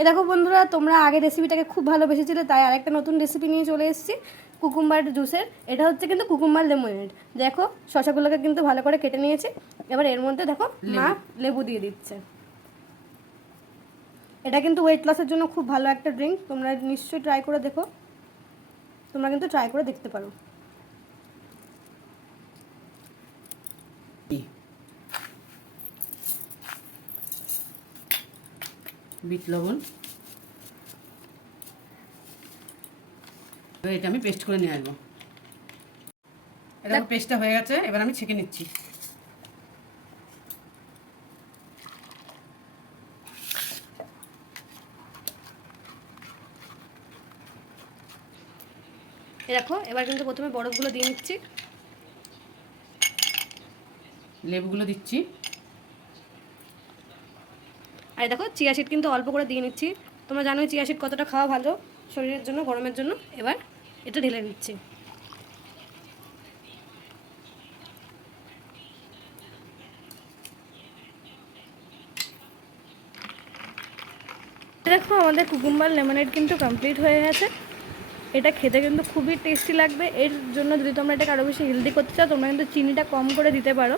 এ দেখো বন্ধুরা, তোমরা আগে রেসিপিটাকে খুব ভালোবেসেছিলে, তাই আরেকটা নতুন রেসিপি নিয়ে চলে এসেছি কুকুম্বার জুসের। এটা হচ্ছে কিন্তু কুকুম্বার লেমনেড। দেখো শসাগুলোকে কিন্তু ভালো করে কেটে নিয়েছি। এবার এর মধ্যে দেখো মা লেবু দিয়ে দিচ্ছে। এটা কিন্তু ওয়েট লসের জন্য খুব ভালো একটা ড্রিঙ্ক, তোমরা নিশ্চয়ই ট্রাই করে দেখো। তোমরা কিন্তু ট্রাই করে দেখতে পারো। বিট লবণ, এটা আমি পেস্ট করে নিয়ে আসবো। এটা পেস্টটা হয়ে গেছে, এবার আমি ছেঁকে নিচ্ছি। দেখো এবার কিন্তু প্রথমে বরফগুলো দিয়ে নিচ্ছি, লেবুগুলো দিচ্ছি, আর দেখো চিয়া সিড কিন্তু অল্প করে দিয়ে নিচ্ছি। তোমরা জানোই চিয়া সিড কতটা খাওয়া ভালো শরীরের জন্য, গরমের জন্য। এবার এটা ঢেলে নিচ্ছি। দেখো আমাদের কুকুম্বার লেমনেড কিন্তু কমপ্লিট হয়ে গেছে। এটা খেতে কিন্তু খুবই টেস্টি লাগবে। এর জন্য যদি তোমরা এটাকে আরও বেশি হেলদি করতে চাও, তোমরা কিন্তু চিনিটা কম করে দিতে পারো।